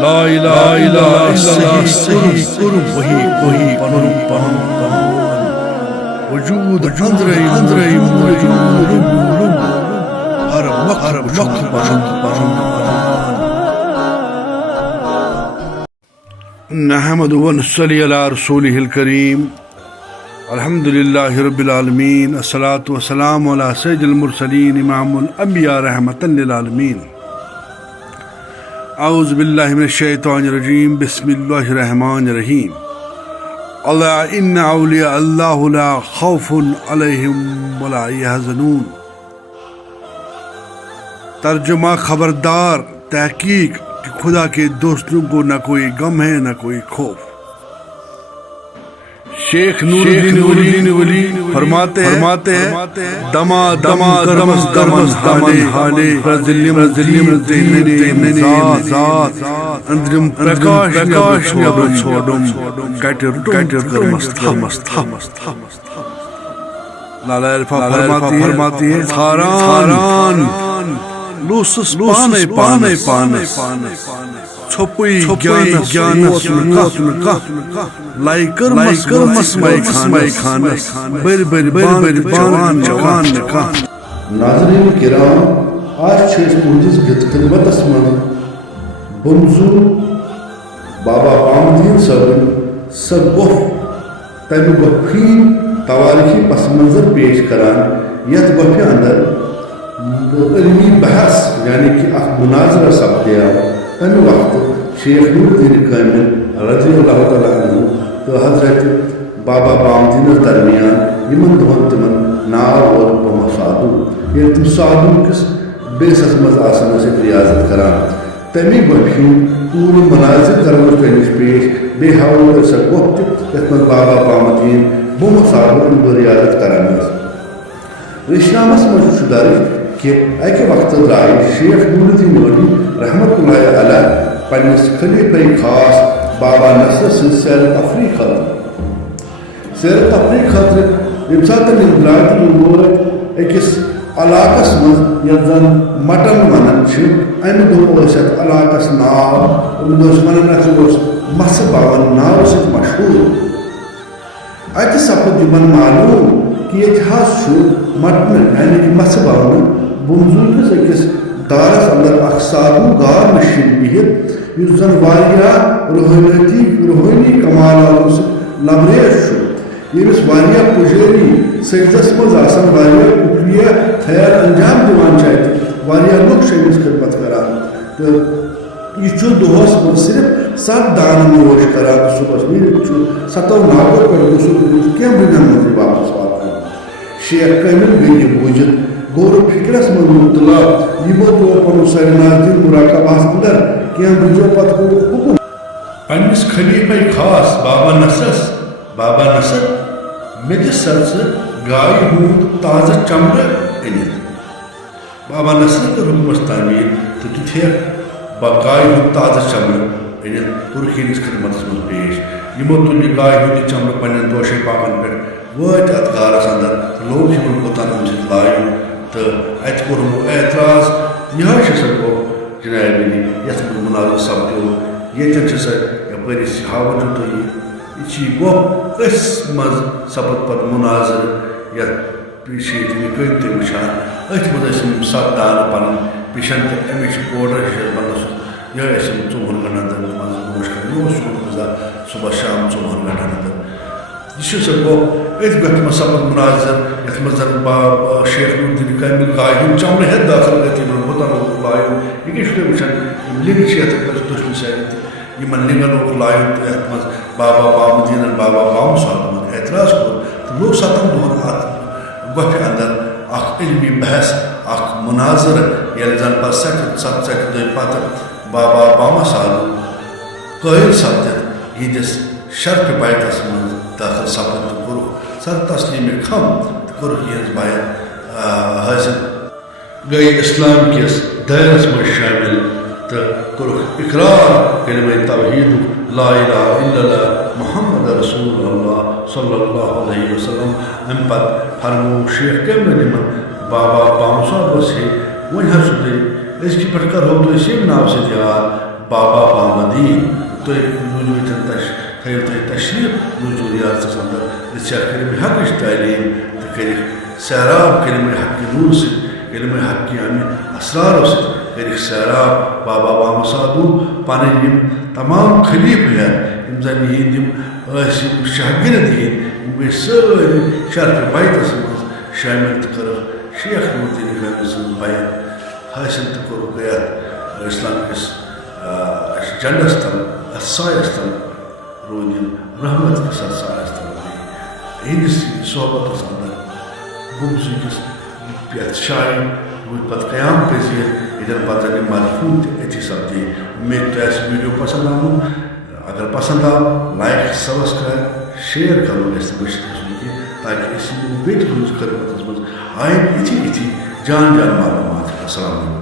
لا الہ الا اللہ صحیح کرم وہی پنن وجود اندرے موجود ہر وقت نحمد ونصلی علی رسولہ الکریم الحمد للہ رب العالمین الصلاۃ والسلام علی سید المرسلین امام الانبیاء رحمۃ للعالمین اعوذ باللہ من الشیطان الرجیم بسم اللہ الرحمن الرحیم الا ان اولیاء اللہ لا خوف علیہم ولا یحزنون ترجمہ خبردار تحقیق کہ خدا کے دوستوں کو نہ کوئی غم ہے نہ کوئی خوف۔ شیخ نور الدین ولی فرماتے ہیں دما حالے پرزلیم ذات اندرم پرکاش نیبر چھوڑم کٹر لالا الفا فرماتی ہے تھاران لوسس پانے چھپئی جانس لائی کرمس مائی خانس بر جوان ناظرین کرام آج تہندس خدمتس من بنزو بابا بامدین صاحب سہ گف تمہ گفی تواریخی پس منظر پیش کران یت گفہ اندر علمی بحث یعنی کہ اخ مناظرہ سپدیا تمہ وقت شیخ نور الدین کامل رضی اللہ تعالیٰ عنہ تو حضرت بابا بامدینس درمیان یمن دہن تمن ناو اور بمسادو یعنی تم سادو کس بیسس مز آسن سے ریاضت کران تمی گفی پور مناظر کرو تنش پیش بے حول سا گفت یت من بابا بامدین بمسادو ان ریاضت کران رشنامس مجھ درج کہ اکہ وقت درائے شیخ نور الدین ولی رحمۃ اللہ علیہ پنس خلیفہ خاص بابا نصر سن سیر تفریح خاطر یم سات درائے یور اکس علاقس مز یت زن مٹن ونان امہ دہ علاقس ناو ونان مس باون ناو ست مشہور اتہ سپد یمن معلوم کہ یہ مٹن یعنی کہ مس باون بنزول کس اکس دارس اندر اخ سادو گار نشین بہت اس زن واریاہ روحانی کمالات لبریز یمس واریاہ پجیری سجدس مز آسان واریاہ کفریہ خیر انجام دیوان چاہتے واریاہ لوگ امس خدمت کران تو یہ دہس مز صرف 7 دان نوش کران صبح ستو ناگو پہ غسل کم دن مز واپس واتان شیخ کامل گئی بوجھت غور و فکرس من مبتلا یمو تو پن سر ناظرین مراقبہس اندر کیا بجو پتہ گو حکم پنس خلیفہ خاص بابا نصر مے دس سر گائے ہند تازہ چمڑ انت بابا نصر کر حکمس تعمیر تو دت گائے ہند تازہ چمڑ انت پرخینس خدمتس من پیش یمو تل یہ گائے ہند چمڑ پن دوشے پاکن پہ وت ات گارس اندر لوگ ہم پوتان لائن تو ات کورم اعتراض یہ سا گو جناب علی یت مناظر سپدو یتن سا یپر ہاون تھی یہ گو اس مز سپد پہ مناظر یت پیشی کن تہ وچان ات مز 7 دان پن پیشن تو امچ پوڈر بنس یہ 4 گھنٹن مز نوش کر یہ غذا صبح شام 4 گھنٹن اندر یہ سا گو ات گھٹ سپد مناظر یت مز شیخ نور الدین کامل گائے ہند چمڑ ہیت داخل گھت بتن لائن یہ تھی وچان لنگ دشن سائڈ یمن لنگن لائن یت مز بابا بامدین بابا بام صاحب اعتراض کور تو لوگ 7 دہن ات گفہ اندر اخ علمی بحث اخ مناظر یل زن پہ 7 دہ پتہ بابا باما صاحب قائل سپدت یہندس شرف بیتس من داخل سپد تو کور سر تسلیم خم تو کور یہ بیت حاصل گئی اسلام کس دائرس من شامل تو کور اقرار کلمہ توحید لا الہ الا اللہ محمد رسول اللہ صلی اللہ علیہ وسلم ام پت فرمو شیخ کامل بابا بام صاحب ون حس اس پہ کرو تو یم ناو سے یاد بابا بامدین تھی لوجو تھو تھی تشریف لوجو ریاض اندر دیا کلم حقچ تعلیم تو کر سیراب کلم حق نور کلم حق امہ اسرارو کر سیراب بابا بام سادو پن تمام خلیف ہم زن یہ شاگرد گئی ساری شرف بیتس مز شامل تو کر شیخ نور الدین سن بیت حاصل تو کور اسلام کس جنڈس تل سایس تل رود رحمت کس سایس تل ہندس صحبت اندر گمس کس شاعر روز پتہ قیام پذیر ادھر پتہ مرفوع تھی سپدی امید تو ویڈیو پسند آمت اگر پسند آو لائک سبسکرائب شیئر کرو تاکہ اس بیٹھ روز خدمت مز آئیں اتھی جان معلومات. السلام علیکم.